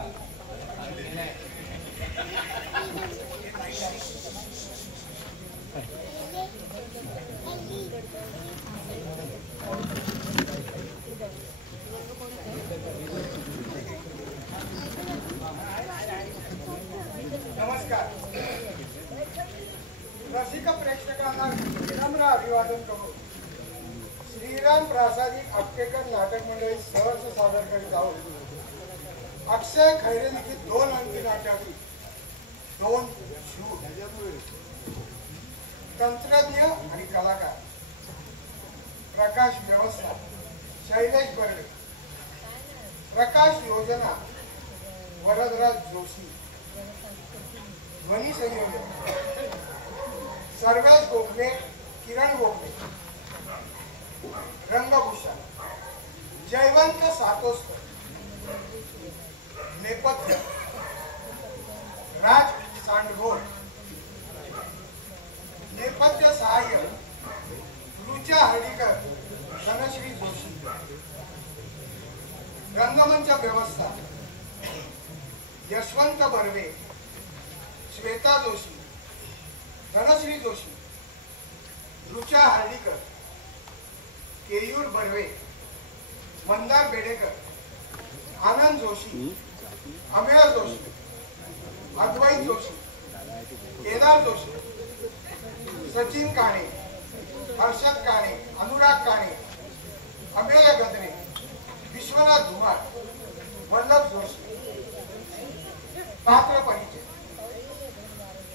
नमस्कार. रसिक प्रेक्षकांना विनम्र अभिवादन करून श्रीराम प्रासादिक आपटेकर नाटक मंडळी सहर्ष सादर करीत आहोत अक्षय खैरे लिखित 2 अंकी नाटक 2 शूट. तंत्रज्ञ आणि कलाकार प्रकाश व्यवस्था शैलेश बर्वे, प्रकाश योजना वरदराज जोशी, ध्वनी संयोजन सर्वेश गोखले, किरण गोखले, रंगभूषण जयवंत सातोस्कर, नेपथ्य राज सांडघोर, नेपथ्य सहाय्य रुचा हर्डीकर, धनश्री जोशी, रंगमंच व्यवस्था यशवंत बर्वे, श्वेता जोशी, धनश्री जोशी, रुचा हर्डीकर, केयूर बर्वे, मंदार बेडेकर, आनंद जोशी, अमेय जोशी, अद्वैत जोशी, केदार जोशी, सचिन काणे, हर्षद काणे, अनुराग काणे, अमेय गदरे, विश्वनाथ धुमाळ, वल्लभ जोशी. पात्र परिचय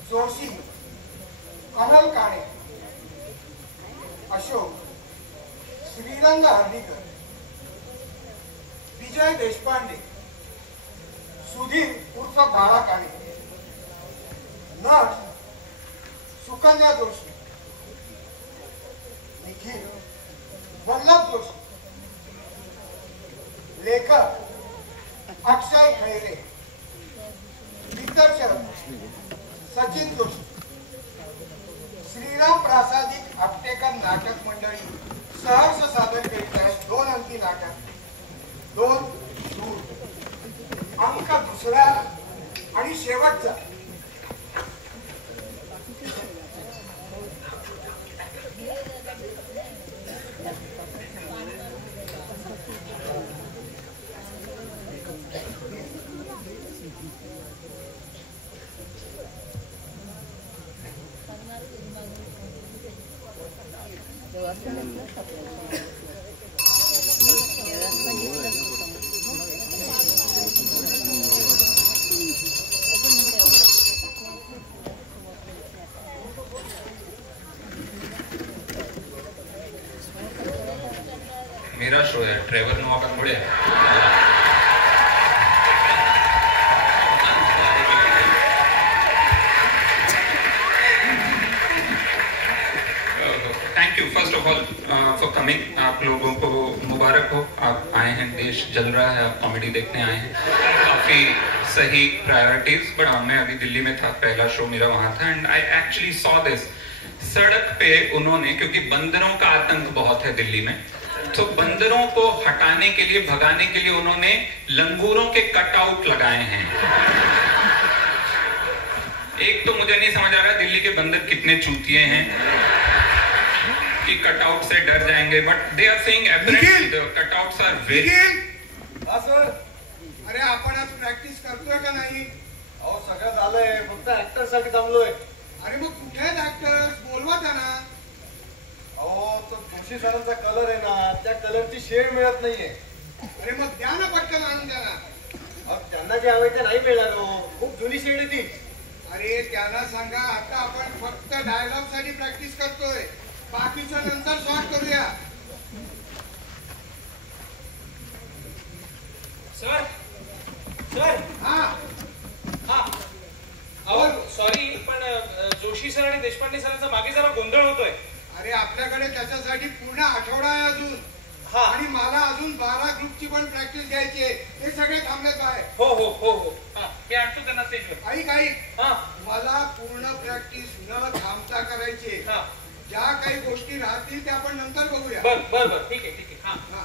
जोशी अमल काणे, अशोक, श्रीरंग हर्डीकर, विजय देशपांडे, सुधीर उर्फ बाळा काणे, नट सुकन्या जोशी, निखिल, वल्लभ जोशी, लेखक अक्षय खैरे, दिग्दर्शक सचिन जोशी. श्रीराम प्रासादिक आपटेकर नाटक मंडळी सहर्ष सादर करीत आहेत 2 अंकी नाटक 2 शूट. अंक दुसरा आणि शेवटचा. मेरा शो है, ट्रेवर नोआ का मुड़े thank you first of all for coming. आप लोगों को मुबारक हो, आप आए हैं, देश जल रहा है, आप कॉमेडी देखने आए हैं. काफी सही प्रायोरिटीज. बट मैं अभी दिल्ली में था, पहला शो मेरा वहां था एंड आई एक्चुअली सॉ दिस. सड़क पे उन्होंने, क्योंकि बंदरों का आतंक बहुत है दिल्ली में, तो बंदरों को हटाने के लिए, भगाने के लिए उन्होंने लंगूरों के कटआउट लगाए हैं. एक तो मुझे नहीं समझ आ रहा दिल्ली के बंदर कितने चूतिए हैं कि कटआउट से डर जाएंगे, but they are saying apparently the cutouts are very. अरे आपण आज प्रॅक्टिस करतोय का नाही? अहो सगळं झालंय, फक्त ऍक्टर साठी थांबलोय. अरे मग कुठे आहेत ऍक्टर्स? बोलवा त्यांना. अहो तो जोशी सरांचा कलर आहे ना, त्या कलरची शेड मिळत नाहीये. अरे मग द्या ना पटकन आणून त्यांना. अहो त्यांना जे हवंय ते नाही मिळणार हो, खूप जुनी शेड आहे ती. अरे त्यांना सांगा आता आपण फक्त डायलॉग साठी प्रॅक्टिस करतोय, बाकीचं नंतर शॉर्ट करूया. सर सर हा हा अहो सॉरी, पण जोशी सर आणि देशपांडे सरांचा मागे जरा गोंधळ होतोय. अरे आपल्याकडे त्याच्यासाठी पूर्ण आठवडा आहे अजून. हा आणि मला अजून 12 ग्रुपची पण प्रॅक्टिस घ्यायची आहे. हे सगळे थांबलेत आहे. हो हो हो हो हा हे आणतो त्यांना स्टेजवर. ऐक हा मला पूर्ण प्रॅक्टिस न थांबता करायची. हा ज्या काही गोष्टी राहतील त्या आपण नंतर बघूया. बर बर बर ठीक आहे. हा हा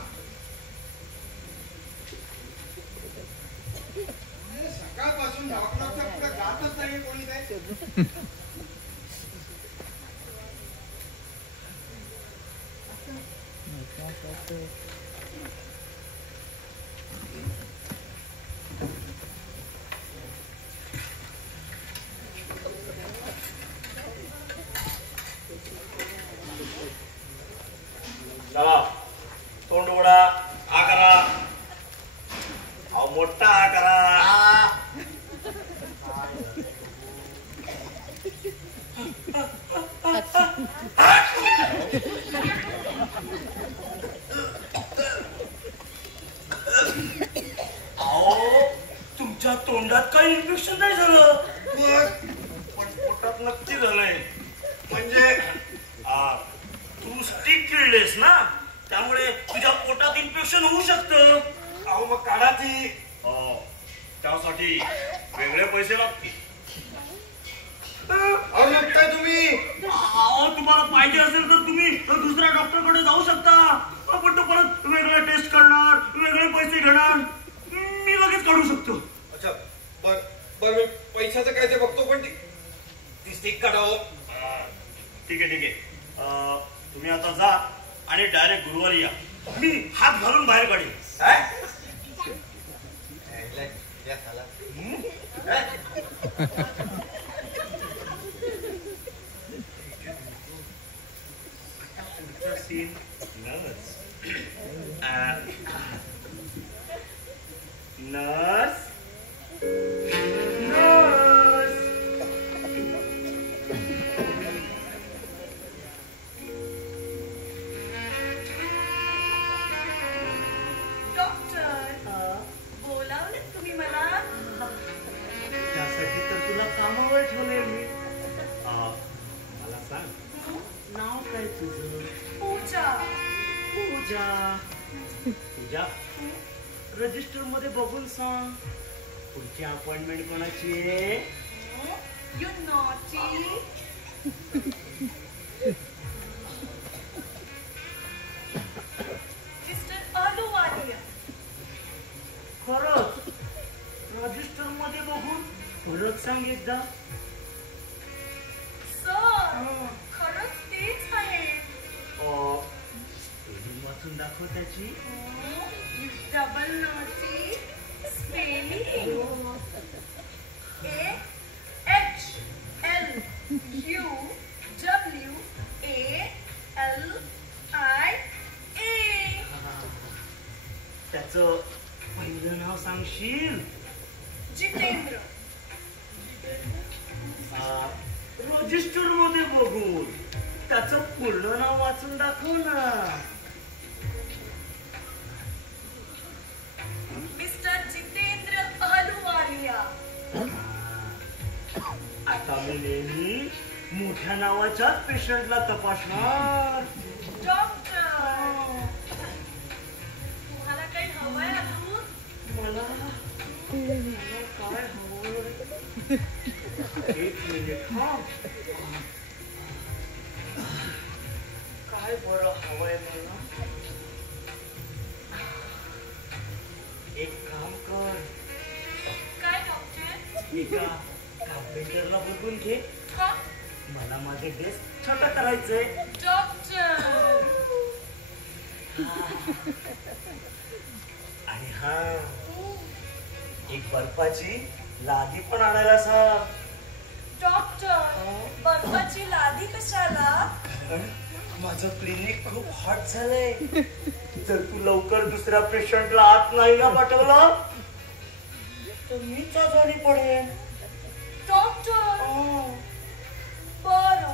चला तोंड उघडा हा करा अहो मोठा हा करा अहो तुमच्या तोंडात काही इन्फेक्शन नाही झालं पण पोटात नक्की झालंय म्हणजे तू स्टिक खेळलेस ना त्यामुळे तुझ्या पोटात इन्फेक्शन होऊ शकतं. अहो मग काढा ती. त्यासाठी वेगळे पैसे लागतील. अहो काय तुम्ही अहो तुम्हाला पाहिजे असेल तर तुम्ही दुसऱ्या डॉक्टरकडे जाऊ शकता. पण तो परत वेगळे टेस्ट करणार वेगळे पैसे घेणार. मी लगेच काढू शकतो. अच्छा बर बर मी पैशाचं काय ते बघतो पण ती स्टिक काढावं. ठीक आहे तुम्ही आता जा आणि डायरेक्ट गुरुवारी या. मी हात घालून बाहेर काढेन. सीन नर्स कामावर ठेवले मी. मला सांग नाव काय तुझं? पूजा. पूजा रजिस्टर मध्ये बघून सांग पुढची अपॉइंटमेंट कोणाची आहे? You naughty. Mr. Aluwalia. खरंच रजिस्टर मध्ये बघून परत सांग एकदा. सर खरंच तेच आहे. स्पेलिंग वाचून दाखव त्याची. Double naughty spelling. त्याचं पहिलं नाव सांगशील? जितेंद्र. रजिस्टर मध्ये बघून त्याचं पूर्ण नाव वाचून दाखव ना. मिस्टर जितेंद्र अहलुवालिया. आता मी नेहमी मोठ्या नावाच्याच पेशंटला तपासणार. डॉक्टर तुम्हाला काही हवंय अजून? मला काय हवंय? एक मिनिट. काय बरं हवंय मला? एक काम कर. काय डॉक्टर? एका कार्पेंटरला बघून घे. का? मला माझे डेस्क छोटा करायचंय. डॉक्टर आणि एक बर्फाची लादी पण आणायला सांग. डॉक्टर बर्फाची लादी कशाला? माझं क्लिनिक खूप हॉट झालंय. जर तू लवकर दुसऱ्या पेशंटला आत नाही ना पाठवलं तर मीच आजारी पडेन. डॉक्टर बरं.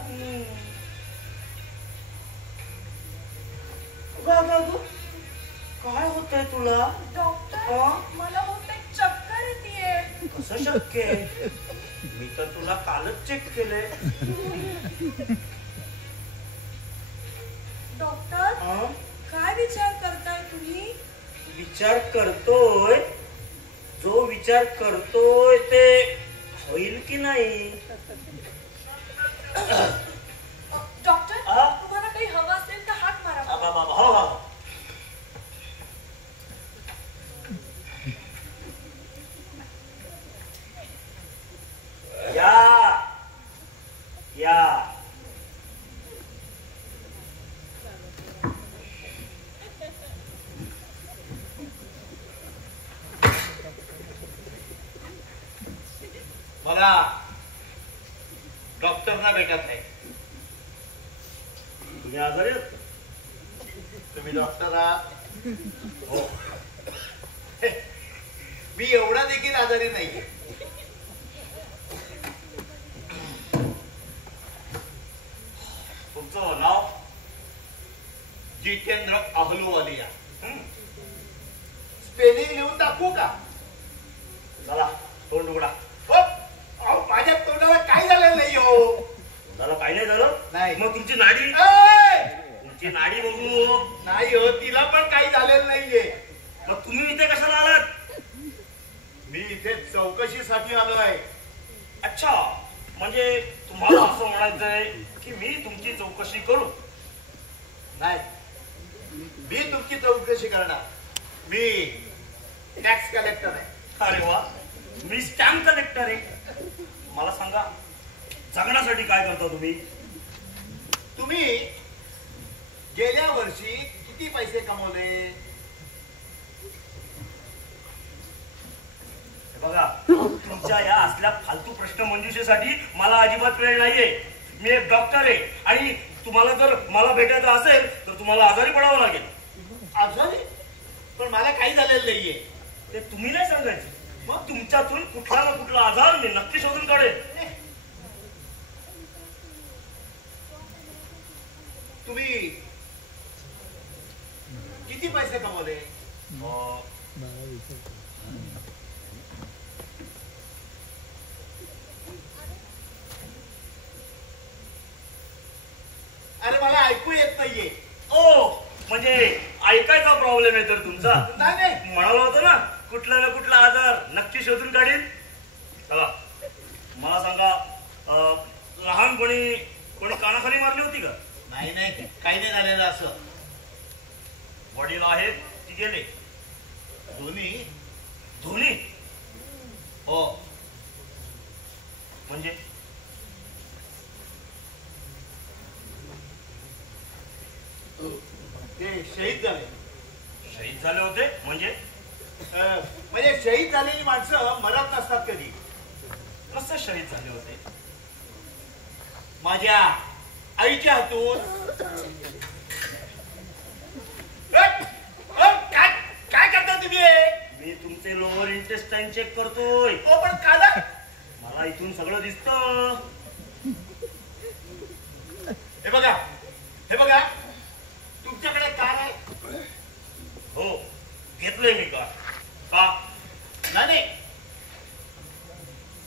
काय होतंय तुला? डॉक्टर मला होतंय चक्कर येतेय. कसं शक्य आहे? मी तर तुला कालच चेक केलंय. डॉक्टर काय विचार करताय तुम्ही? विचार करतोय. जो विचार करतोय ते होईल की नाही. डॉक्टर तुम्हाला काही हवं असेल तर हाक मारा. हो. या मला डॉक्टरना भेटत नाही. तुम्ही आजारी आहात? तुम्ही डॉक्टर आहात? हो. मी एवढा देखील आजारी नाहीये. तुमचं नाव? जितेंद्र अहलुवालिया. स्पेलिंग लिहून दाखवू का? चला तोंड उघडा. माझ्या तोंडाला काय झालेलं नाही हो. झालं काही नाही झालं? नाही. मग तुमची नाडी? ऐ! तुमची नाडी बघू. नाही हो, तिला पण काही झालेलं नाहीये. मग तुम्ही इथे कशाला आलात? मी इथे चौकशीसाठी आलोय. अच्छा, म्हणजे तुम्हाला असं म्हणायचंय की मी तुमची चौकशी करू? नाही, मी तुमची चौकशी करणार. मी टॅक्स कलेक्टर आहे. अरे वा, मी स्टॅम्प कलेक्टर आहे. मला सांगा, जगण्यासाठी काय करता तुम्ही? तुम्ही गेल्या वर्षी किती पैसे कमवले? बघा, तुमच्या या असल्या फालतू प्रश्न मंजुषेसाठी मला अजिबात वेळ नाहीये. मी एक डॉक्टर आहे आणि तुम्हाला जर मला भेटायचं असेल तर तुम्हाला आजारी पडावं लागेल. आजारी? पण मला काही झालेलं नाहीये. ते तुम्ही नाही सांगायचं. मग तुमच्यातून कुठला ना कुठला आजार मी नक्की शोधून काढेल. तुम्ही किती पैसे कमवले? अरे मला ऐकू येत नाहीये. ओ, म्हणजे ऐकायचा प्रॉब्लेम आहे तर तुमचा? नाही, म्हणाला होतं ना कुठला ना कुठला आजार नक्की शोधून काढेल. चला मला सांगा, लहानपणी कोणी कानाखाली मारली होती का? नाही, काही नाही झालेलं असं. वडील आहेत की गेले? दोन्ही? दोन्ही? हो. म्हणजे ते शहीद झाले. शहीद झाले होते? म्हणजे म्हणजे शहीद झालेली माणसं मरत नसतात कधी. कसं शहीद झाले होते? माझ्या आईच्या हातून. काय करता तुम्ही? मी तुमचे लोअर इंटेस्टाईन चेक करतोय. हो, पण काला मला इथून सगळं दिसतं. हे बघा, तुमच्याकडे कार आहे? हो, घेतलंय मी कार. का? नाही,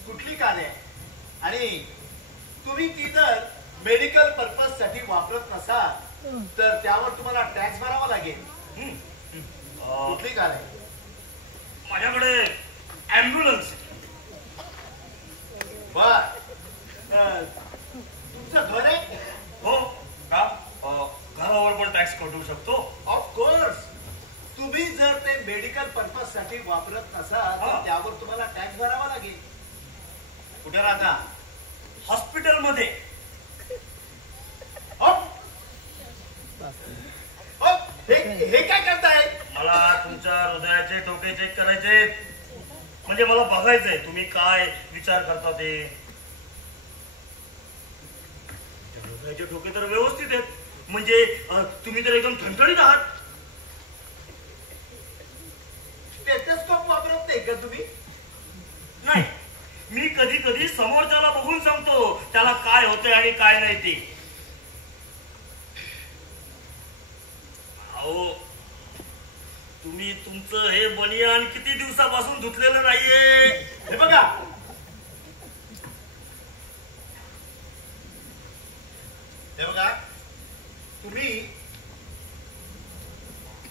कुठली कार आहे? आणि तुम्ही ती जर मेडिकल पर्पज साठी वापरत नसाल तर त्यावर तुम्हाला टॅक्स भरावा लागेल. कुठली कार आहे? माझ्याकडे ॲम्ब्युलन्स. बर, तुमचं घर आहे? हो. का? घरावर पण टॅक्स कटवू शकतो? ऑफकोर्स. तुम्ही जर ते मेडिकल पर्पज साठी वापरत नसाल तर त्यावर तुम्हाला टॅक्स भरावा लागेल. कुठे राहता? हॉस्पिटलमध्ये. हे काय करताय? मला तुमच्या हृदयाचे ठोके चेक करायचे. म्हणजे मला बघायचंय तुम्ही काय विचार करता ते. हृदयाचे ठोके तर व्यवस्थित आहेत. म्हणजे तुम्ही तर एकदम ठणठणीत आहात. स्टेथोस्कोप वापरत नाही का तुम्ही? नाही, मी कधी कधी समोरच्याला बघून सांगतो त्याला काय होतंय आणि काय नाही ते. अहो, तुम्ही तुमचं हे बनियान किती दिवसापासून धुतलेलं नाहीये. हे बघा,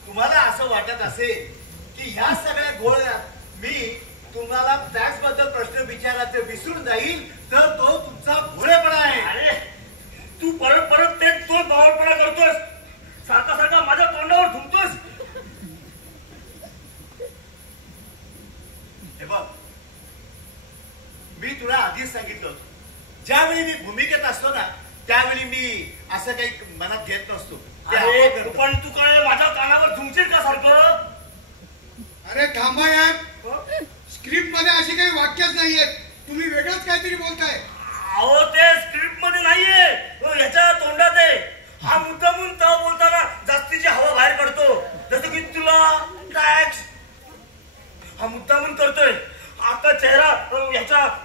तुम्हाला असं वाटत असेल की ह्या सगळ्या घोळ्यात मी तुम्हाला टॅक्स बद्दल प्रश्न विचारायचे विसरून जाईल तर तो तुमचा भोळेपणा आहे. अरे, तू परत परत तेच तोच बावळपणा करतोस. सारखा सारखा माझ्या तोंडावर थुंकतोस. हे बघ, मी तुला आधीच सांगितलं ज्यावेळी मी भूमिकेत असतो ना त्यावेळी मी असं काही मनात घेत नसतो. पण तू काय माझ्या कानावर झुंकशील का सारखं? अरे थांबा यार, स्क्रिप्ट मध्ये अशी काही वाक्यच नाहीयेत. तुम्ही वेगळंच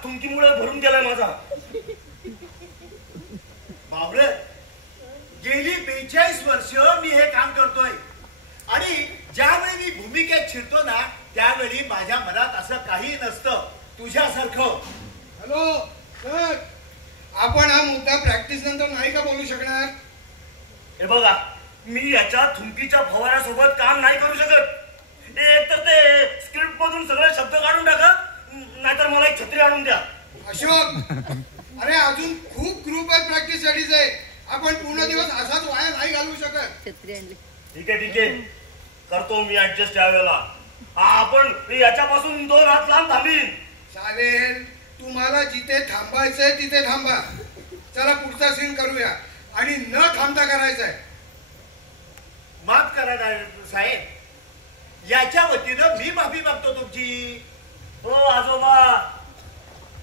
थुंकीमुळे भरून गेलाय माझा. बावळे, गेली 42 वर्ष मी हे काम करतोय आणि ज्यावेळी मी भूमिकेत शिरतो ना त्यावेळी माझ्या मनात असं काही नसतं तुझ्यासारखं. हॅलो सर, आपण हा मुद्दा प्रॅक्टिस नंतर नाही का बोलू शकणार? हे बघा, मी याच्या थुंकीच्या फवाऱ्यासोबत काम नाही करू शकत. एक तर ते स्क्रिप्ट मधून सगळे शब्द काढून टाका, नाहीतर मला एक छत्री आणून द्या. अशोक, अरे अजून खूप ग्रुप आहे प्रॅक्टिस साठीच आहे. आपण पूर्ण दिवस असाच वाया नाही घालवू शकत. ठीक आहे, करतो मी ऍडजस्ट यावेळेला. आपण याच्यापासून 2 हात लांब थांबीन. चालेल, तुम्हाला जिथे थांबायचंय तिथे थांबा. चला पुढचा सीन करूया आणि न थांबता करायचंय. माफ करा साहेब, याच्या वतीनं मी माफी मागतो तुमची. हो आजोबा,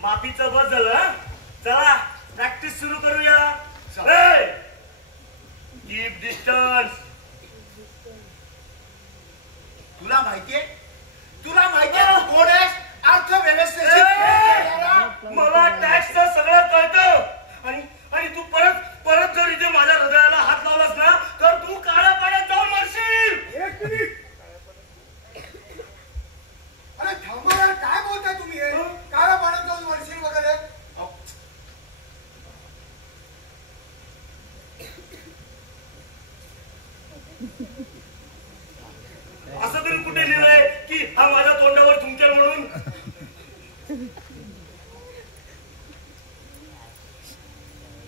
माफीचं बस झालं. चला प्रॅक्टिस सुरू करूया. Keep distance. तुला माहितीये तू कोण आहेस? अर्थव्यवस्थेची मला टॅक्सचं सगळं कळतं आणि तू परत जर इथे माझ्या हृदयाला हात लावलास ना तर तू काळ्या पाण्यात जाऊन मरशील. एक मिनिट. अरे थांबा यार, काय बोलताय तुम्ही? काळा पाण्यात जाऊन मरशील वगैरे? असं तरी कुठे लिहिलंय की हा माझ्या तोंडावर थुंकेल म्हणून?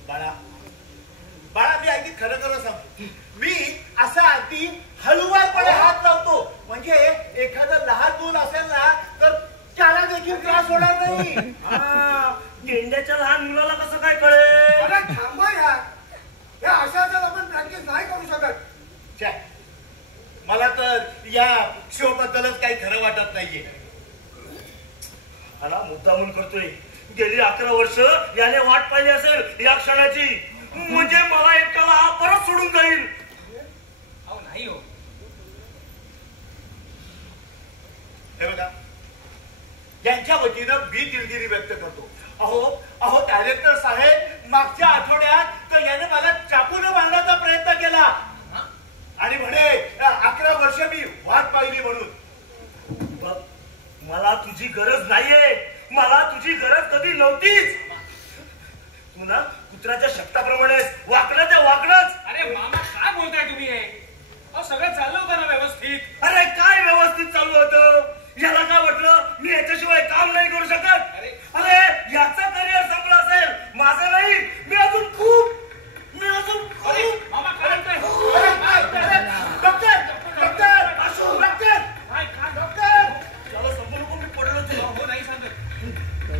बाळा, मी अगदी खरं सांगतो. मी असा अगदी हळूवारपणे हात लावतो, म्हणजे एखादं लहान मूल असेल ना तर त्याला देखील त्रास होणार नाही. गेंड्याच्या लहान मुलाला कसं काय कळेल? अरे थांबा यार, या अशाच आपण प्रॅक्टिस नाही करू शकत. मला तर या शो बद्दलच काही खरं वाटत नाहीये. मला मुद्दामून करतोय. गेली 11 वर्ष याने वाट पाहिली असेल या क्षणाची, म्हणजे मला एकट्याला हा परत सोडून जाईल. अहो नाही हो. हे बघा, यांच्या वतीनं मी दिलगिरी व्यक्त करतो. अहो डायरेक्टर साहेब, मागच्या आठवड्यात तर याने मला चाकून बांधण्याचा प्रयत्न केला आणि म्हणे 11 वर्ष मी वाट पाहिली म्हणून. मला तुझी गरज नाहीये, मला तुझी गरज कधी नव्हतीच. तू ना कुत्र्याच्या शब्दाप्रमाणे वाकडं ते वाकडच. अरे मामा, काय बोलताय तुम्ही? अहो सगळं चाललं होतं ना व्यवस्थित? अरे काय व्यवस्थित चालू होतं? याला काय वाटलं मी याच्याशिवाय काम नाही करू शकत? अरे याचं करिअर संपलं असेल, माझं नाही. मी अजून खूप मामा काय म्हणताय? डॉक्टर त्याला संपू नको, मी पडलो ते. हो नाही सांगत.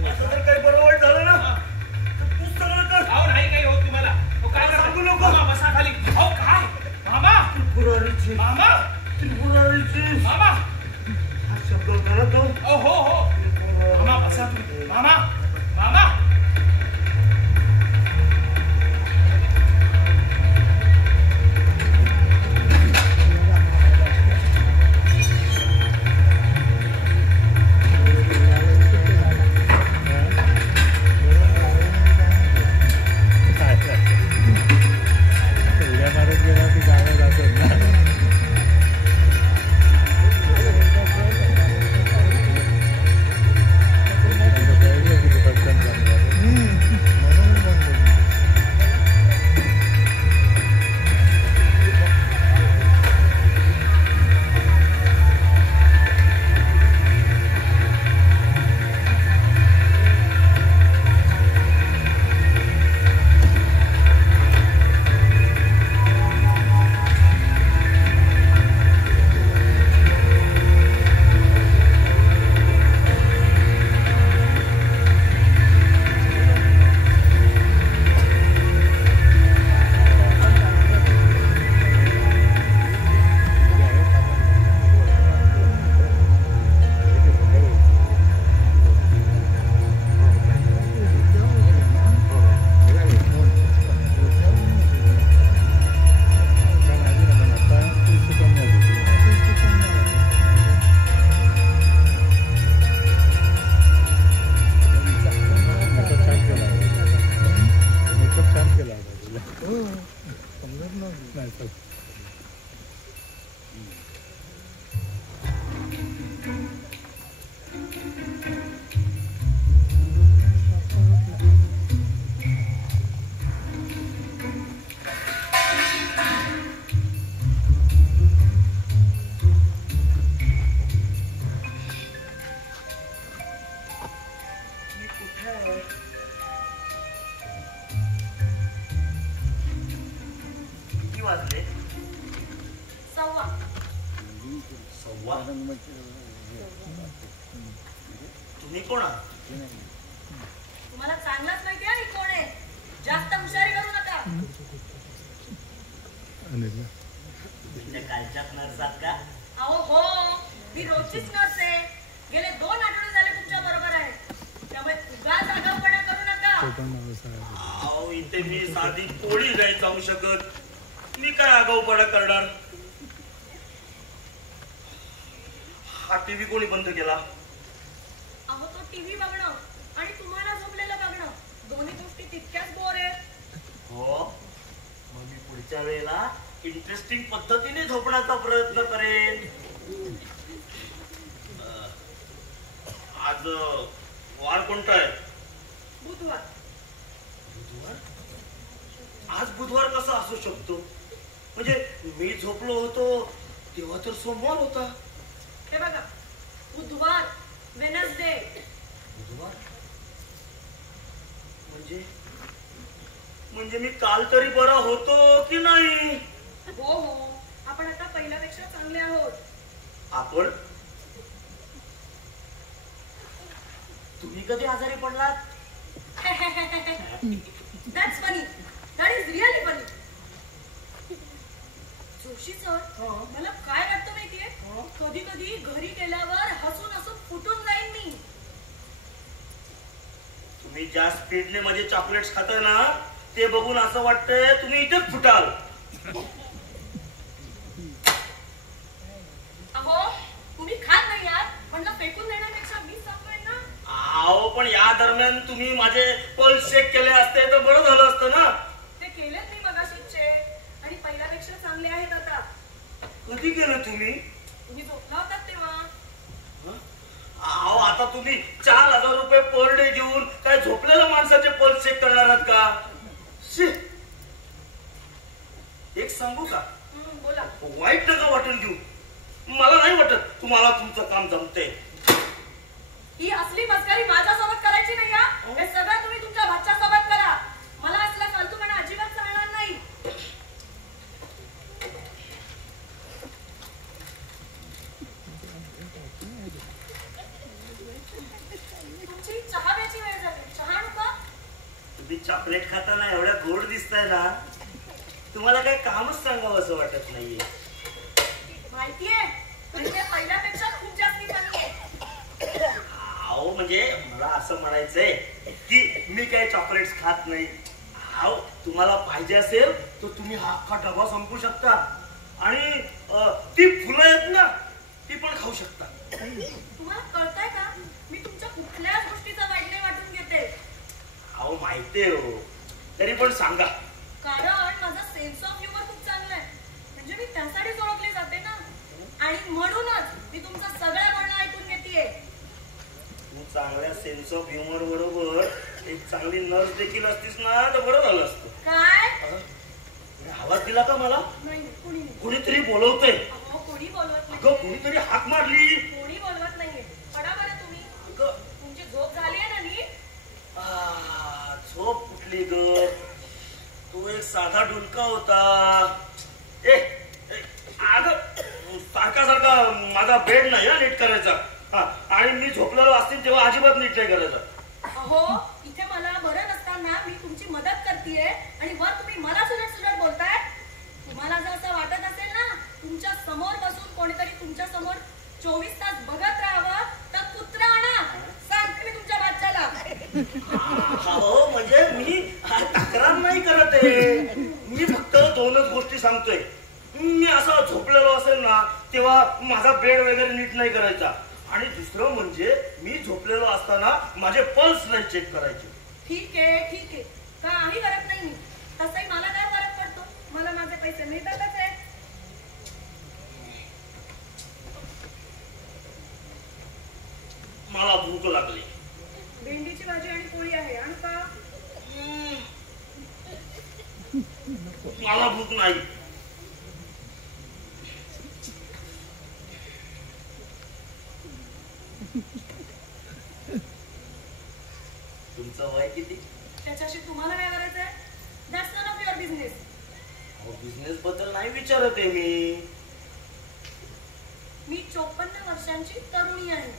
असं जर काही बरं वाईट झालं ना तर तूच सगळं कर. अहो नाही काही होत तुम्हाला. काय सांगू नको. मामा बसा खाली. अहो काय मामा? त्रिपुरारीची मामा मामा हा शब्द करतो. हो. किती वाजले? 1:15. 1:15. तुम्ही कोण आहात? तुम्हाला चांगलाच माहिती आहे मी कोण आहे. जास्त हुशारी करू नका. तुमच्या कालच्याच नर्स आहात का? अहो हो, मी रोजचीच नर्स आहे. गेले 2 आठवडे झाले तुमच्या बरोबर आहे. त्यामुळे उगाच आगाऊपणा करू नका. अहो इथे मी साधी पोळी नाही जाऊ शकत. मी काय आगाऊपणा करणार? हा टीव्ही कोणी बंद केला? अहो तो टीव्ही बघणं आणि तुम्हाला झोपलेलं बघणं दोन्ही गोष्टी तितक्याच बोर आहेत. हो, मग मी पुढच्या वेळेला इंटरेस्टिंग पद्धतीने झोपण्याचा प्रयत्न करेन. आज वार कोणता आहे? बुधवार. बुधवार? आज बुधवार कसा असू शकतो? म्हणजे मी झोपलो होतो तेव्हा तर सोमवार होता. हे बघा, बुधवार, वेनसडे. बुधवार म्हणजे मी काल तरी बरा होतो की नाही? हो हो, आपण आता पहिल्यापेक्षा चांगले आहोत. आपण? तुम्ही कधी आजारी पडलात? That's funny. That is really funny. Joshi sir, मला काय वाटतं माहितीये? कधी कधी घरी गेल्यावर हसून हसून फुटून जाईन मी. तुम्ही ज्या स्पीडने माझे चॉकलेट्स खाताय ना ते बघून असं वाटतंय तुम्ही इथेच फुटाल. अहो, तुम्ही खात नाही आहात म्हणलं फेकून देण्यापेक्षा मी सांगतोय ना. अहो पण या दरम्यान तुम्ही माझे पल्स चेक केले असते तर बरं झालं असतं ना. ते केलेच नाही मगाशीचे आणि पहिल्यापेक्षा चांगले आहेत आता. कधी केलं तुम्ही? तुम्ही झोपला होतात तेव्हा. अहो आता तुम्ही 4,000 रुपये पर डे घेऊन काय झोपलेल्या माणसाचे पल्स चेक करणार आहात का? एक सांगू का? बोला. वाईट नका वाटून घेऊ. मला नाही वाटत तुम्हाला तुमचं काम जमते. ही असली मस्करी माझ्यासोबत करायची नाही हा. हे सगळं तुम्ही तुमच्या भाच्या सोबत करा. मला असला फालतूपणा अजिबात चालणार नाही. तुमची चहा प्यायची वेळ झाली. चहा आणू का? तुम्ही चॉकलेट खाताना एवढ्या गोड दिसताय ना तुम्हाला काही कामच सांगावं असं वाटत नाहीये. माहितीये म्हणजे पहिल्यापेक्षा खूप जास्ती कमी आहे. अहो म्हणजे मला असं म्हणायचंय की मी काही चॉकलेट्स खात नाही. अहो तुम्हाला पाहिजे असेल तर तुम्ही हा अख्खा डबा संपू शकता आणि ती फुलं आहेत ना ती पण खाऊ शकता. तुम्हाला कळतंय का मी तुमच्या कुठल्याच गोष्टीचा वाईट नाही वाटून घेते. अहो माहितीये हो, तरी पण सांगा. कारण माझा सेन्स ऑफ ह्युमर खूप चांगला आहे. म्हणजे मी त्यासाठीच ओळखले जाते ना. आणि म्हणूनच मी तुमचं सगळं बोलणं ऐकून घेतेय. तू चांगल्या सेन्स ऑफ ह्युमर बरोबर एक चांगली नर्स देखील असतीस ना तर बरं झालं असतं. काय? आवाज दिला का मला? नाही, कोणी नाही. कोणीतरी बोलवतंय. अहो, कोणी बोलवत नाही. अगं कोणीतरी हाक मारली. कोणी बोलवत नाहीये. पडा बरं तुम्ही. तुमची झोप झाली आहे ना नीट? झोप कुठली ग? तो एक साधा डुलका होता. अगं सारखा सारखा माझा बेड नाही नीट करायचा. आणि मी झोपलेलो असतील तेव्हा अजिबात नीट नाही करायचा. अहो इथे मला बरं नसताना मी तुमची मदत करतेय आणि वर तुम्ही मला सुलट सुलट बोलताय. तुम्हाला जर असं वाटत असेल ना तुमच्या समोर बसून कोणीतरी तुमच्या समोर 24 तास बघत राहावं तर कुत्रा आणा. सांगते मी तुमच्या बाच्याला. हो म्हणजे मी तक्रार नाही करत आहे. मी फक्त 2च गोष्टी सांगतोय. मी असं झोपलेलो असेल ना तेव्हा माझा बेड वगैरे नीट नाही करायचा. आणि दुसरं म्हणजे मी झोपलेलो असताना माझे पल्स नाही चेक करायचे. ठीक आहे काही करत नाही मी. तसंही मला काय फरक पडतो. मला माझे पैसे मिळतातच आहे. मला भूक लागली. भेंडीची भाजी आणि पोळी आहे आणू का? मला भूक नाही. तुमचं वय किती? त्याच्याशी तुम्हाला काय करायचंय? That's none of your business. Business बद्दल नाही विचारत आहे मी 54 वर्षांची तरुणी आहे.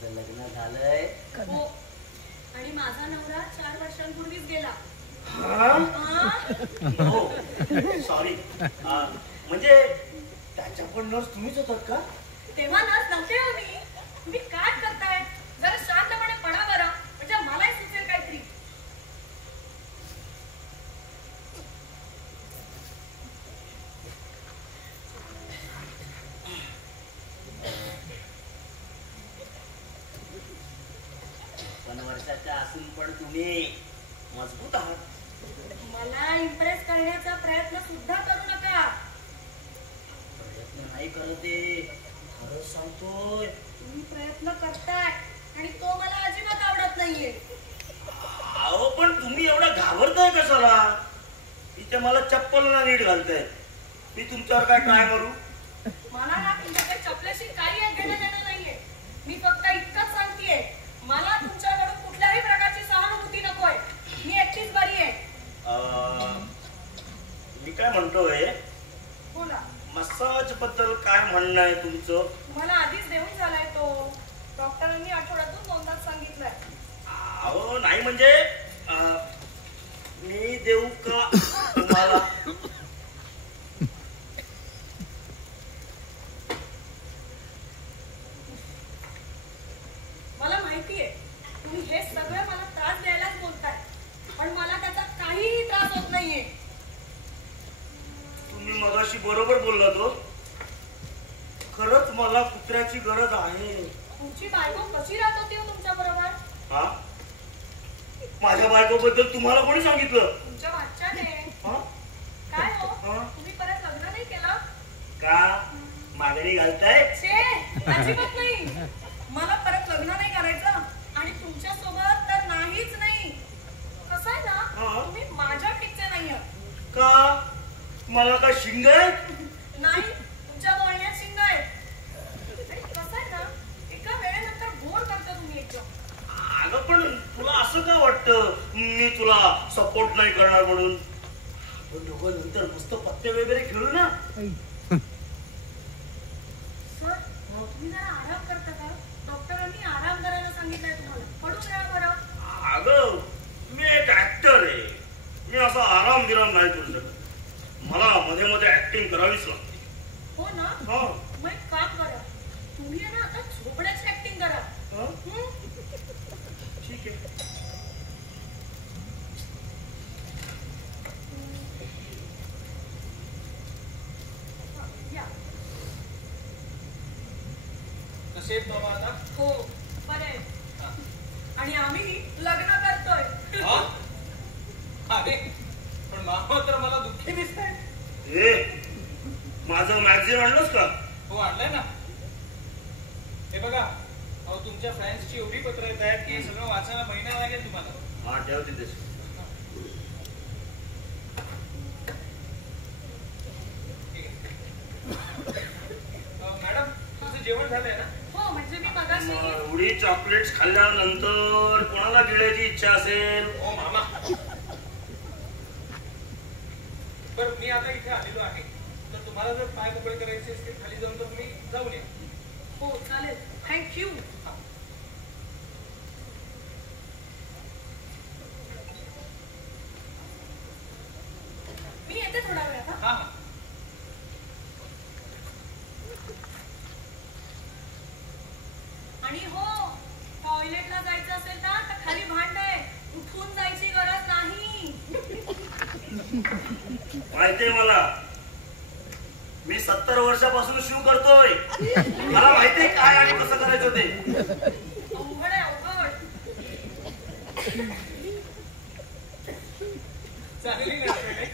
तुमचं लग्न झालंय? हो, आणि माझा नवरा 4 वर्षांपूर्वीच गेला. हो सॉरी. म्हणजे त्याच्या पण नर्स तुम्हीच होतात का? तेव्हा नस नव्हते हो मी. तुम्ही काय करताय? जरा शांतपणे पडा बरं, म्हणजे मलाही सुचेल काहीतरी. पण वर्षाच्या असून पण तुम्ही मजबूत आहात. मला इम्प्रेस करण्याचा प्रयत्न सुद्धा करू नका. प्रयत्न नाही करत आहे, खरंच सांगतोय. तुम्ही प्रयत्न करताय आणि तो मला अजिबात आवडत नाहीये. अहो पण तुम्ही एवढा घाबरताय कशाला? इथे मला चप्पल ना नीट घालताय. मी तुमच्यावर काय ट्राय करू? मला ना तुमच्याकडे चपल्याशी काही घेणं देणं नाहीये. मी फक्त इतकंच सांगतेय, मला तुमच्याकडून कुठल्याही प्रकारची सहानुभूती नकोय. मी एकटीच बरी आहे. मी काय म्हणतोय, बोला. मसाज बद्दल काय म्हणणं आहे तुमचं? मला आधीच देऊन झालाय तो. डॉक्टरांनी आठवड्यातून 2दाच सांगितलंय. अहो नाही म्हणजे मी देऊ का तुम्हाला? मला माहितीये तुम्ही हे सगळं मला त्रास द्यायलाच बोलताय, पण मला त्याचा काहीही त्रास होत नाहीये. तुम्ही मगाशी बरोबर बोललात हो. खरंच मला कुत्र्याची गरज आहे. तुमची बायको कशी राहत होती तुमच्या बरोबर? हा, माझ्या बायकोबद्दल तुम्हाला कोणी सांगितलं? तुमच्या वाच्याने. हा? काय हो, हा? तुम्ही परत लग्न नाही केलं का मागणी घालताय? छे, अजिबात नाही. मला परत लग्न नाही करायचं आणि तुमच्या सोबत तर नाहीच नाही. कसं आहे ना, हा? तुम्ही माझ्या ठिकचे नाही आहात. का? मला का शिंग आहेत? नाही, तुमच्या बोलण्यात शिंग आहेत. आणि कसं आहे ना, एका वेळेनंतर बोर करता तुम्ही एकदम. अगं पण तुला असं का वाटतं मी तुला सपोर्ट नाही करणार म्हणून? आपण दोघं नंतर मस्त पत्ते वगैरे खेळू ना. सर, तुम्ही जरा आराम करता का? डॉक्टरांनी आराम करायला सांगितलंय तुम्हाला. पडून राहा बरं. अगं मी एक ऍक्टर आहे. मी असा आराम विराम नाही करू शकत. मला मध्ये मध्ये ऍक्टिंग करावीच लागते. हो ना? हा. मग एक काम करा, तुम्ही आहे ना आता झोपड्याची ऍक्टिंग करा. हा? हं? ठीक आहे. या. कसे आहेत बाबा आता? हो, बरं आहे. आणि आम्ही लग्न करतोय. हा? अरे पण मामा तर मला दुःखी दिसतंय. माझं मॅगझिन आणलंस का? हो आणलंय ना. हे बघा, अहो तुमच्या फॅन्सची एवढी पत्र येत आहेत की सगळं वाचायला महिना लागेल तुम्हाला. हा ठेव तिथेच. ठीक आहे. मॅडम तुझं जेवण झालंय ना? हो, म्हणजे मी मगाशी. एवढी चॉकलेट्स खाल्ल्यानंतर कोणाला गिळायची इच्छा असेल? हो मामा. बरं मी आता इथे आलेलो आहे, तर तुम्हाला जर पाय मोकळे करायचे असतील खाली जाऊन तर तुम्ही जाऊन या. हो चालेल, थँक्यू. मी येते थोडा वेळ आता. हा हा. आणि हो, टॉयलेटला जायचं असेल ना तर खाली भांड आहे, उठून जायची गरज नाही. माहितीये मला. मी 70 वर्षापासून शिव करतोय. मला माहितीये काय आणि कसं करायचं ते. अवघड आहे, अवघड. चांगली नाटक आहे.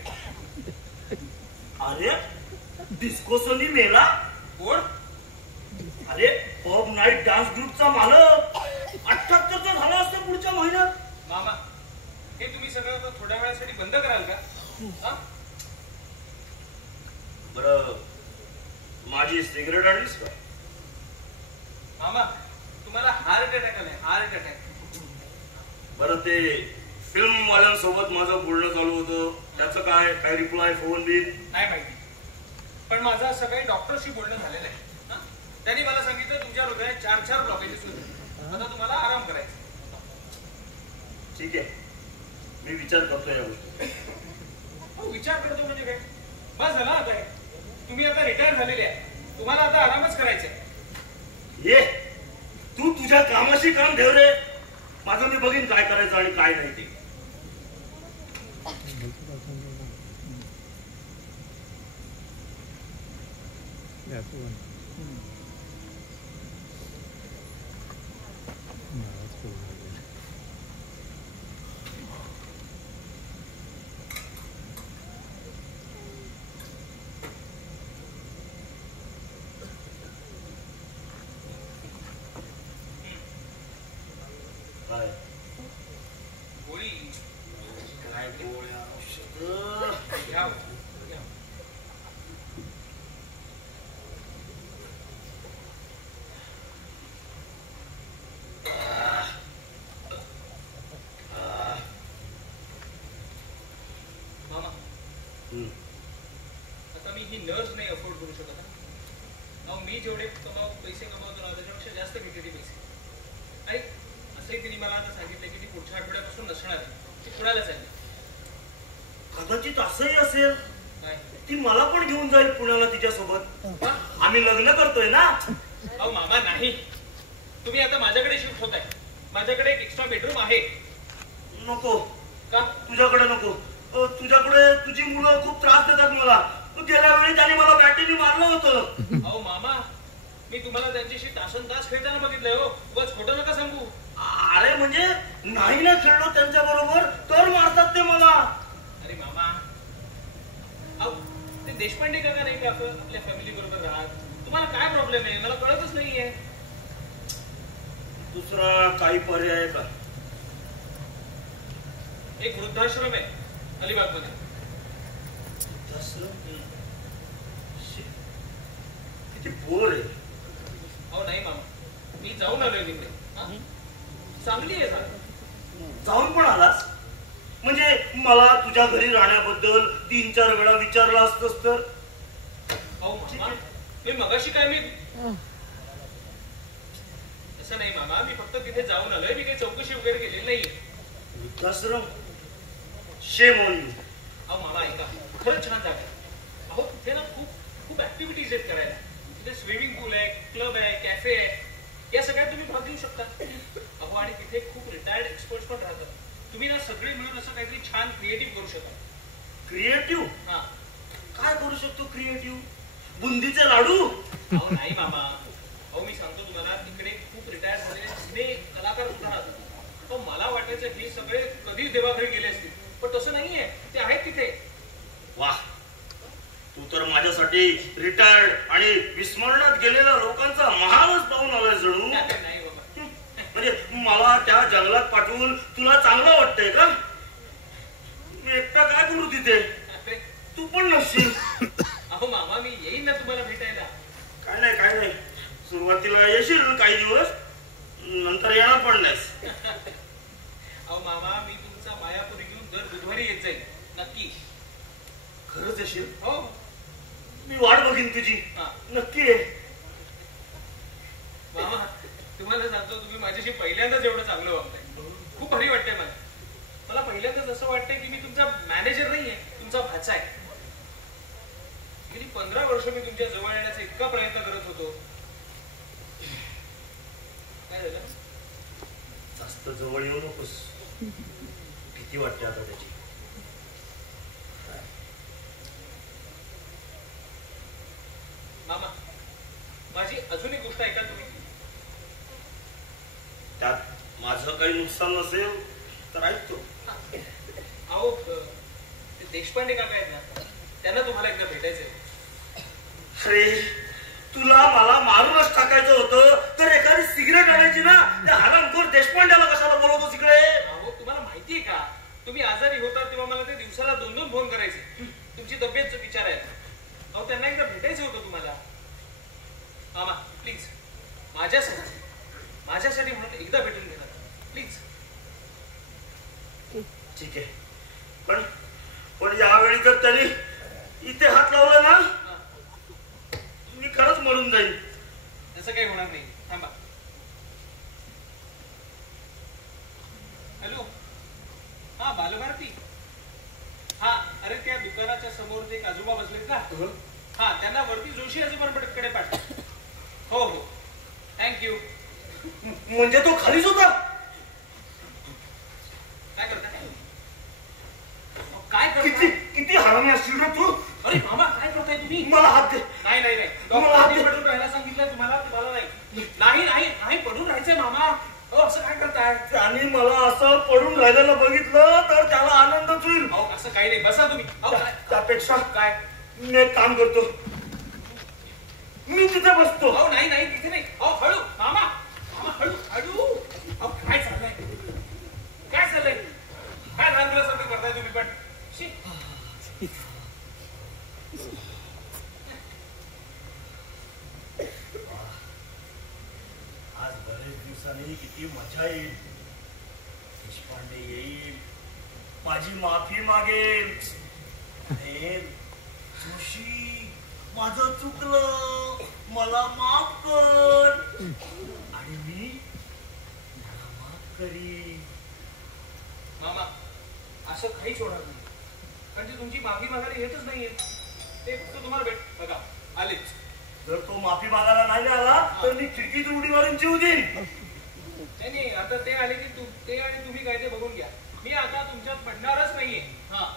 अरे डिस्को सोनी मेला. कोण? अरे पब नाईट डान्स ग्रुपचा मालक. 78चा झाला असतं पुढच्या महिन्यात. मामा हे तुम्ही सगळं आता थोड्या वेळासाठी बंद कराल का? हा? बरं माझी सिगरेट आणलीस का? मामा तुम्हाला हार्ट अटॅक आलाय, हार्ट अटॅक. बरं ते फिल्म वाल्यांसोबत माझं बोलणं चालू होतं, त्याचं काय रिप्लाय फोन बिल नाही माहिती, पण माझं सकाळी डॉक्टरशी बोलणं झालेलं आहे. त्यांनी मला सांगितलं तुमच्या हृदयात 4 ब्लॉकेजेस होते, आता तुम्हाला आराम करायचा. ठीक आहे, मी विचार करतो या गोष्टी. विचार करतो म्हणजे काय, बस झाला आता हे. तुम्ही आता रिटायर झालेले आहे, तुम्हाला आता आरामच करायचा आहे. ये तू तुझ्या कामाशी काम ठेव रे, माझं मी बघीन काय करायचं आणि काय नाही ते. काय गोळी काय गोळ्या औषध घ्या. मामा आता मी ही नर्स नाही अफोर्ड करू शकत. अहो मी जेवढे पैसे कमावतो ना त्याच्यापेक्षा जास्त घेते ती पैसे. आणि असंही तिने मला आता सांगितलं की ती पुढच्या आठवड्यापासून नसणार आहे, ती पुण्याला जाईल. कदाचित असंही असेल काय ती मला पण घेऊन जाईल पुण्याला तिच्यासोबत. आम्ही लग्न करतोय ना. अहो मामा नाही, तुम्ही आता माझ्याकडे शिफ्ट होताय. माझ्याकडे एक एक्स्ट्रा बेडरूम आहे. नको, का तुझ्याकडे नको. तुझ्याकडे तुझी मुलं खूप त्रास देतात मला. गेल्या वेळी त्याने मला बॅटीने मारलं होतं. अहो मामा मी तुम्हाला त्यांच्याशी तासनतास खेळताना बघितलंय हो, बस खोटं नका सांगू. अरे म्हणजे नाही ना खेळलो त्यांच्या बरोबर तर मारतात ते मला. अरे मामा अहो ते देशपांडे काका नाही का आपल्या फॅमिली बरोबर राहत, तुम्हाला काय प्रॉब्लेम आहे मला कळतच नाहीये. दुसरा काही पर्याय आहे का? एक वृद्धाश्रम आहे अलिबाग मध्ये. किती बोर आहे. अहो नाही मामा मी जाऊन आलोय तिकडे. चांगली आहे सारखं. जाऊन पण आलास म्हणजे मला तुझ्या घरी राहण्याबद्दल 3-4 वेळा विचारला असतस तर. अहो मामा मी मगाशी काय मी असं नाही मामा, मी फक्त तिथे जाऊन आलोय, मी काही चौकशी वगैरे केलेली नाहीये. वृद्धाश्रम शेम ऑन यू. अहो मामा ऐका, खरंच छान जागा आहे. अहो तिथे ना खूप ऍक्टिव्हिटीज आहेत करायला. तिथे स्विमिंग पूल आहे, क्लब आहे, कॅफे आहे, या सगळ्यात तुम्ही भाग घेऊ शकता. अहो आणि तिथे खूप रिटायर्ड एक्सपर्ट्स पण राहतात. तुम्ही ना सगळे मिळून असं काहीतरी छान क्रिएटिव्ह करू शकता. क्रिएटिव्ह? हा काय करू शकतो क्रिएटिव्ह? बुंदीचे लाडू? अहो नाही मामा, अहो मी सांगतो तुम्हाला तिकडे खूप रिटायर्ड झालेले जुने कलाकार सुद्धा राहतात. पण मला वाटायचं हे सगळे कधीच देवाघरी गेले असतील, पण तसं नाहीये, ते आहेत तिथे. वाह, तू तर माझ्यासाठी रिटायर्ड आणि विस्मरणात गेलेल्या लोकांचा महानच पाहून आलाय जणू. नाही बाबा, म्हणजे मला त्या जंगलात पाठवून तुला चांगलं वाटतंय का? मी एकटा काय करू तिथे? तू पण नसशील. अहो मामा मी येईन ना तुम्हाला भेटायला. काय नाही सुरुवातीला येशील काही दिवस, नंतर येणार पण नाहीस. अहो मामा मी तुमचा मायापुरी घेऊन दर बुधवारी येत जाईल नक्की. खरंच येशील? हो मी वाट बघीन तुझी. नक्की आहे मामा. तुम्हाला सांगतो तुम्ही माझ्याशी पहिल्यांदाच एवढं चांगलं वागताय, खूप भारी वाटतंय मला. मला पहिल्यांदाच असं वाटतंय की मी तुमचा मॅनेजर नाहीये, तुमचा भाचा आहे. गेली 15 वर्ष मी तुमच्या जवळ येण्याचा इतका प्रयत्न करत होतो. काय झालं? जास्त जवळ येऊ नकोस, भीती वाटते आता त्याची. मामा माझी अजून एक गोष्ट ऐका तुम्ही. त्यात माझं काही नुकसान नसेल तर ऐकतो. अहो ते देशपांडे काका आहेत ना, त्यांना तुम्हाला एकदा भेटायचंय. अरे तुला मला मारूनच टाकायचं होतं तर एखादी सिगरेट आणायची ना. त्या हरामखोर देशपांड्याला कशाला बोलवतो तिकडे? अहो तुम्हाला माहितीये का, तुम्ही आजारी होता तेव्हा मला ते दिवसाला 2-2 फोन करायचे तुमची तब्येत विचारायला. अहो त्यांना एकदा भेटायचं होतं तुम्हाला. मामा प्लीज माझ्यासाठी म्हणून एकदा भेटून घेणार प्लीज. ठीक आहे, पण यावेळी जर त्यांनी इथे हात लावला ना मी खरंच मरून जाईल. तसं काही होणार नाही, थांबा. हॅलो, हा बालभारती. हा, अरे त्या दुकानाच्या समोर जे एक आजोबा बसलेत ना, हा त्यांना वरती जोशी आजोबांकडे पाठव. हो हो, थँक्यू. म्हणजे तो खालीच होता? काय करता काय करता? किती हरामी असतील रे तू. अरे मामा काय करताय तुम्ही? मला हात दे. नाही नाही नाही, डॉक्टरांनी पडून राहायला सांगितलं तुम्हाला नाही पडून राहायचंय मामा. असं काय करताय? त्याने मला असं पडून राहिलेलं बघितलं तर त्याला आनंदच होईल. अहो असं काही नाही, बसा तुम्ही. त्यापेक्षा काय मी एक काम करतो, मी तिथे बसतो. अहो नाही तिथे नाही. अहो हळू मामा हळू. अहो काय चाललंय काय रांगल्यासारखं करताय तुम्ही पण. आज बरेच दिवसांनी किती मजा येईल. देशपांडे येईल, माझी माफी मागेल. जोशी, माझं चुकलं, मला माफ कर. आणि मी माफ करीन. मामा असं काहीच होणार नाही, कारण ती तुमची माफी मागायला येतच नाहीये. ते फक्त तुम्हाला बघा आलेच. जर तो माफी मागायला नाही आला तर मी खिडकीत उडी मारून जीव देईन. नाही आता ते आले की ते आणि तुम्ही काय ते बघून घ्या. मी आता तुमच्यात पडणारच नाहीये. हा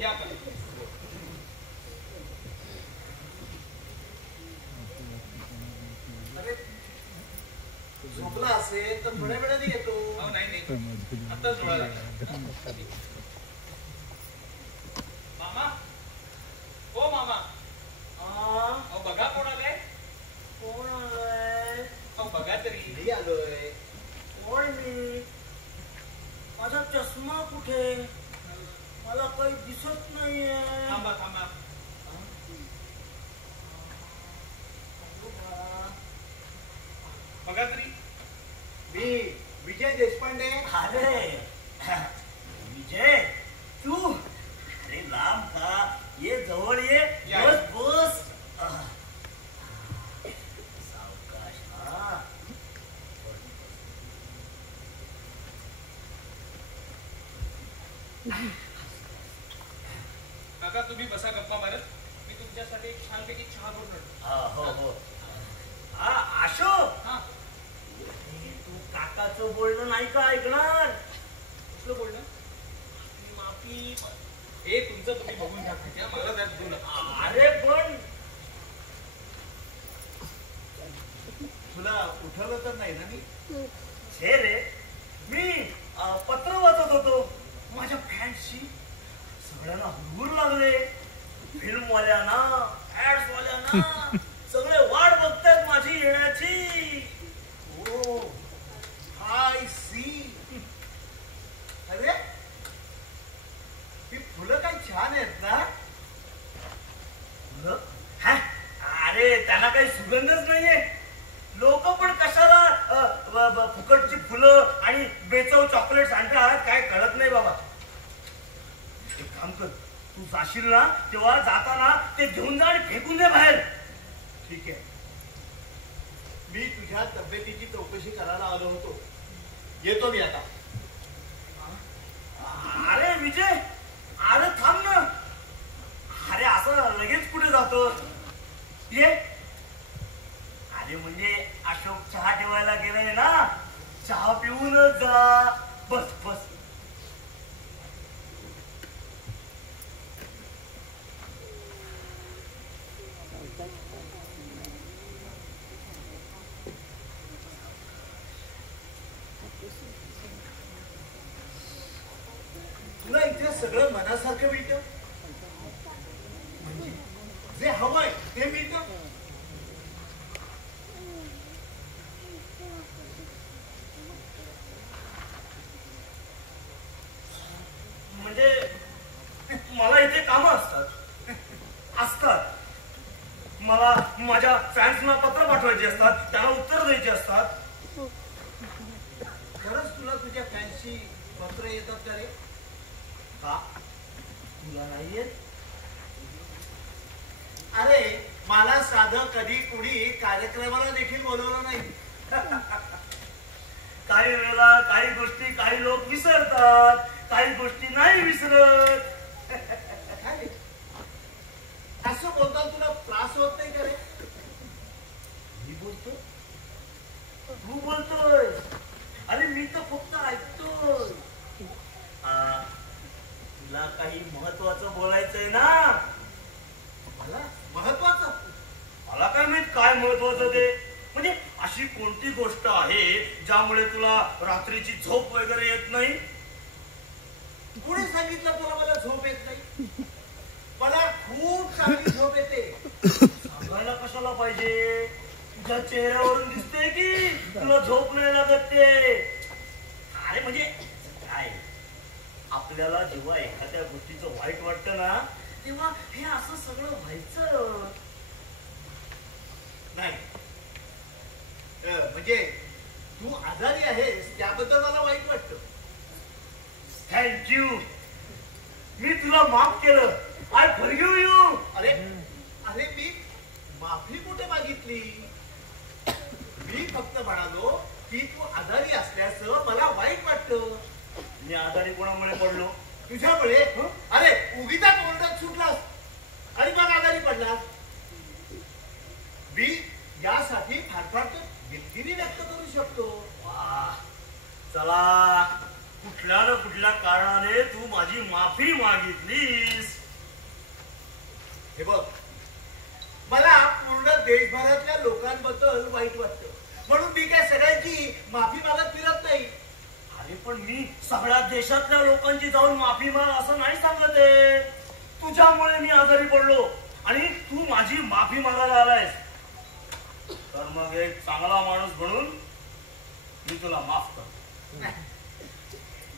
या पण. झोपला असेल तर थोड्या वेळाने येतो. नाही आताच डोळा लागला. मामा, हो मामा. अहो बघा कोण आलाय. कोण आलाय? अहो बघा तरी. मी आलोय. कोण मी? माझा चष्मा कुठे? मला काही दिसत नाहीये. थांबा. बघा तरी. मी विजय देशपांडे. अरे विजय, तू? अरे लांब का, ये जवळ ये. बस. सावकाश. काका तुम्ही बसा गप्पा मारत. मी तुमच्यासाठी एक छानपैकी चहा बनवतो. हो. अशोक, हा तू काकाचं बोलणं नाही का ऐकणार? कसलं बोलणं? माफी. हे तुमचं तुम्ही बघून घ्या, मला त्यात बोला. अरे पण तुला उठवलं तर नाही ना मी? छे रे, मी पत्र वाचत होतो. माझ्या फॅन्सची सगळ्यांना हुरहुर लागले. फिल्मवाल्यांना, ऍड्सवाल्यांना सगळे वाट बघतायत माझी येण्याची. ओ आय सी. अरे ही फुलं काही छान आहेत ना? अरे त्यांना काही सुगंधच नाहीये. लोक पण कशाला फुकटची फुलं आणि बेचव चॉकलेट आणतात काय कळत नाही बाबा. एक काम कर, तू जाशील ना तेव्हा जाताना ते घेऊन जा आणि फेकून दे बाहेर. ठीक आहे, मी तुझ्या तब्येतीची चौकशी करायला आलो होतो. येतो मी आता. अरे विजय, अरे थांब ना. अरे असं लगेच कुठे जातो? ये. अरे म्हणजे अशोक चहा ठेवायला गेलाय ना, चहा पिऊनच जा. बस. तुला इथे सगळं मनासारखं मिळतं, म्हणजे जे हवंय ते मिळतं. म्हणजे कामं असतात. मला माझ्या फॅन्सना पत्र पाठवायची असतात, त्यांना उत्तर द्यायची असतात. खरंच तुला तुझ्या फॅन्सची पत्र येतात का रे? का तुला नाही येत? अरे मला साधं कधी कुणी कार्यक्रमाला देखील बोलवलं नाही. काही वेळेला काही गोष्टी काही लोक विसरतात, काही गोष्टी नाही विसरत. काय असं बोलताना तुला त्रास होत नाही का रे? मी बोलतो, तू बोलतोय. अरे मी तर फक्त ऐकतोय. तुला काही महत्वाचं बोलायचंय ना? मला महत्वाचं? मला काय माहित काय महत्वाचं ते. म्हणजे अशी कोणती गोष्ट आहे ज्यामुळे तुला रात्रीची झोप वगैरे येत नाही? कोणी सांगितलं तुला मला झोप येत नाही? मला खूप चांगली झोप येते. सांगायला कशाला पाहिजे? तुझ्या चेहऱ्यावरून दिसते की तुला झोप नाही लागत ते. अरे म्हणजे काय, आपल्याला जेव्हा एखाद्या गोष्टीचं वाईट वाटतं ना, तेव्हा हे असं सगळं व्हायचं नाही. म्हणजे तू आजारी आहेस त्याबद्दल मला वाईट वाटतं. थँक्यू. मी तुला माफ केलं. I forgive you. अरे अरे मी माफी कुठे मागितली? मी फक्त म्हणालो की तू आजारी असल्याचं मला वाईट वाटतं. मी आजारी कोणामुळे पडलो? तुझ्यामुळे. अरे उगीचाच ओरडत सुटलास आणि मग आजारी पडलास. मी यासाठी फार फार दिलगिरी व्यक्त करू शकतो. चला, कुठल्या ना कुठल्या कारणाने तू माझी माफी मागितलीस. हे बघ, मला पूर्ण देशभरातल्या लोकांबद्दल वाईट वाटतं, म्हणून मी काय सगळ्यांची माफी मागत फिरत नाही. अरे पण मी सगळ्या देशातल्या लोकांची जाऊन माफी माग असं नाही सांगत आहे. तुझ्यामुळे मी आजारी पडलो आणि तू माझी माफी मागायला आलायस, तर मग एक चांगला माणूस म्हणून मी तुला माफ करतो.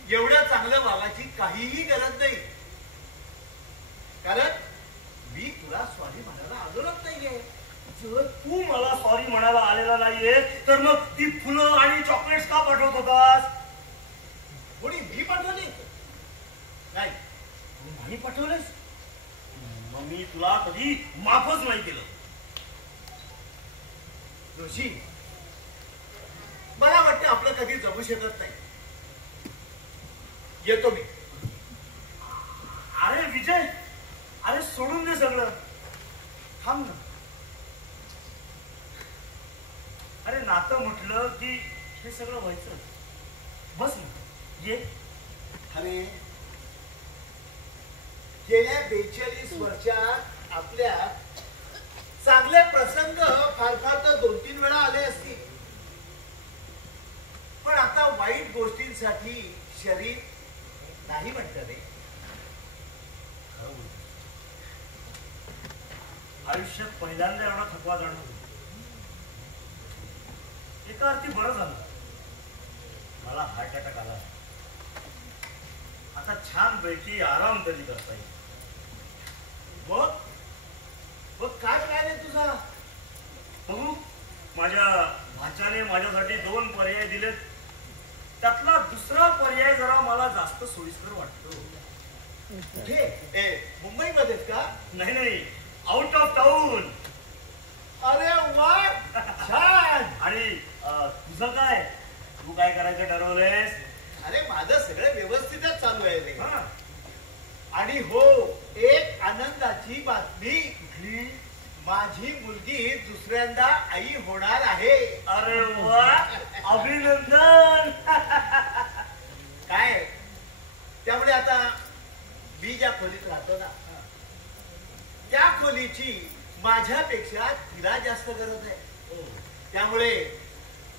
एवढ्या चांगल्या वागाची काहीही गरज नाही, कारण मी तुला सॉरी म्हणायला आलोच नाहीये. जर तू मला सॉरी म्हणायला आलेला नाहीये तर मग ती फुलं आणि चॉकलेट्स का पाठवत होतास? कोणी मी पाठवली नाही? तू नाही पाठवलेस? मग मी तुला कधी माफच नाही केलं. जोशी, मला वाटतं आपलं कधी जमू शकत नाही. येतो मी. अरे विजय, अरे सोडून दे सगळं, थांब ना. अरे नातं म्हटलं की हे सगळं व्हायचं. बस ना, ये. अरे गेल्या 42 वर्षात आपल्या चांगले प्रसंग फार फार तर 2-3 वेळा आले असतील, पण आता वाईट गोष्टींसाठी शरीर नाही म्हणत रे. आयुष्यात पहिल्यांदा एवढा थकवा जाणवतो. एका अर्थी बरं झालं, मला हार्ट अटॅक आला. आता छान पैकी आराम तरी करता येईल. मग काय प्लॅन आहे तुझा? बघू, माझ्या भाच्याने माझ्यासाठी 2 पर्याय दिलेत. त्यातला दुसरा पर्याय जरा मला जास्त सोयीस्कर वाटतो. कुठे? मुंबईमध्येच का? नाही, आउट ऑफ टाउन. अरे वा, छान. आणि तुझं काय? तू काय करायचं ठरवलंयस? अरे माझं सगळं व्यवस्थितच चालू आहे रे. हा. आणि हो, एक आनंदाची बातमी. कुठली? माझी मुलगी दुसऱ्यांदा आई होणार आहे. अरे वा, अभिनंदन. काय? त्यामुळे आता मी ज्या खोलीत राहतो ना, त्या खोलीची माझ्यापेक्षा तिला जास्त गरज आहे. त्यामुळे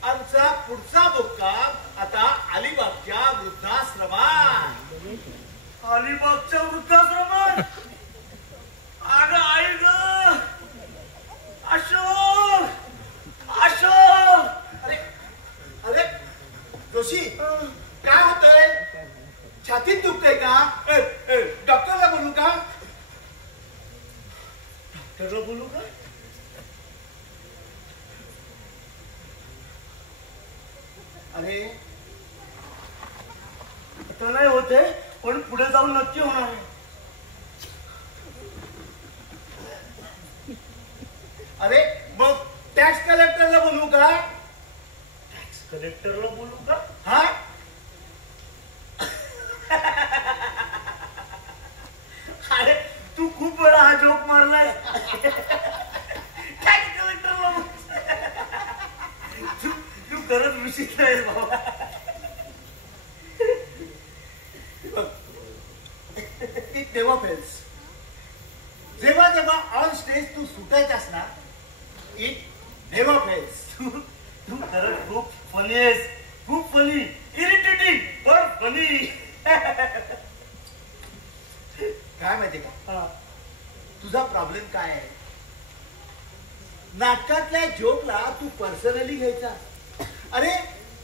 आमचा पुढचा मुक्काम आता अलिबागच्या वृद्धाश्रमात. अलिबागच्या वृद्धाश्रमात? अगं आई ग, अशोक, अशोक. अरे जोशी, काय होतंय? छातीत दुखतंय का? डॉक्टरला बोलू का? पण पुढे जाऊन नक्की होणार आहे. अरे मग टॅक्स कलेक्टरला बोलू का? टॅक्स कलेक्टरला बोलू का? हा अरे तू खूप वेळा हा जोक मारलाय. टॅक्स कलेक्टरला तू खरंच विचित्र आहे बाबा. It never fails. जेव्हा जेव्हा ऑन स्टेज तू सुटायचास ना, इट नेव्हर फेल्स. तू खरंच खूप फनी आहेस. खूप फनी, इरिटेटिंग पण फनी. काय माहितीये का तुझा प्रॉब्लेम काय आहे? नाटकातल्या जोकला तू पर्सनली घ्यायचा. अरे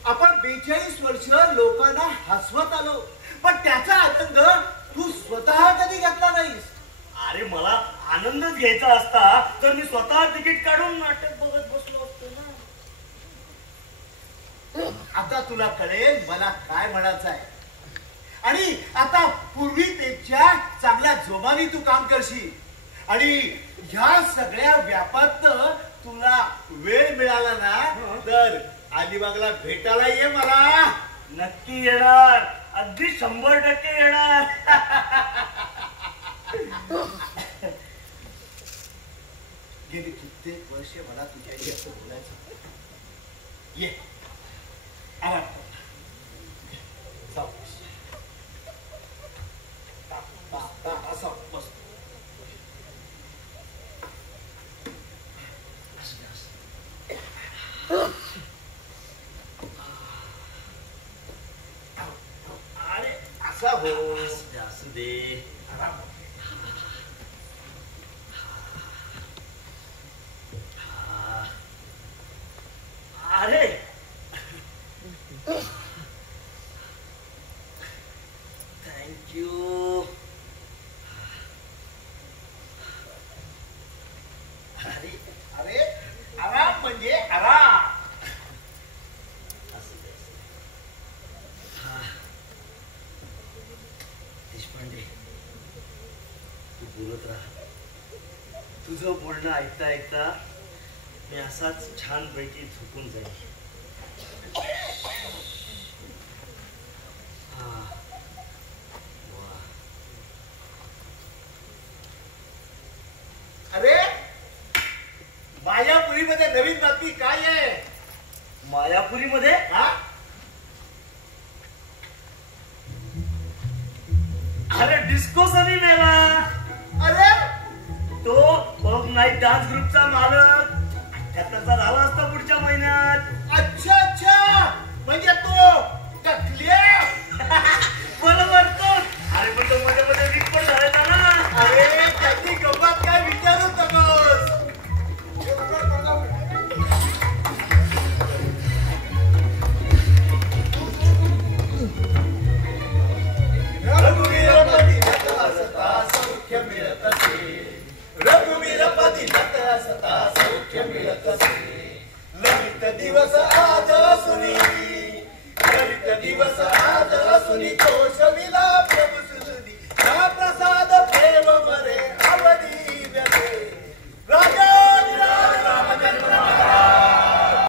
आपण 42 वर्ष लोकांना हसवत आलो, पण त्याचा आनंद तू स्वतः कधी घेतला नाहीस. अरे मला आनंदच घ्यायचा असता तर मी स्वतः तिकीट काढून नाटक बघत बसलो असतो ना. आता तुला कळेल मला काय म्हणायचं आहे. आणि आता पूर्वीपेक्षा चांगल्या जोमाने तू काम करशील. आणि ह्या सगळ्या व्यापात तुला वेळ मिळाला ना तर अलिबागला भेटायला ये मला. नक्की येणार. अगदी 100% येणार. गेली कित्येक वर्ष मला तुझ्याशी असं बोलायचं. ये आराम कर. जाऊ. असं बस. अरे असा हो. असू दे. आराम. अरे थँक्यू. अरे अरे आराम म्हणजे आराम. असू दे. देशपांडे तू बोलत राहा. तुझं बोलणं ऐकता ऐकता मी असाच छान पैकी झोपून जाईल. अरे मायापुरीमध्ये नवीन बातमी काय आहे? मायापुरीमध्ये हा अरे डिस्को सनी मेला. अरे तो पब नाईट डान्स ग्रुपचा मालक त्याचा झाला असता पुढच्या महिन्यात. अच्छा अच्छा म्हणजे तो टकल्या. बरोबर तो. अरे पण तो मध्ये मध्ये वीक पण झाला ना. अरे त्याची गंमत काय विचारू नकोस. रघुवीरपती लत असता सौख्य मिळत असे. रघुवीरपती लत असता सौख्य मिळत असे. ललित दिवस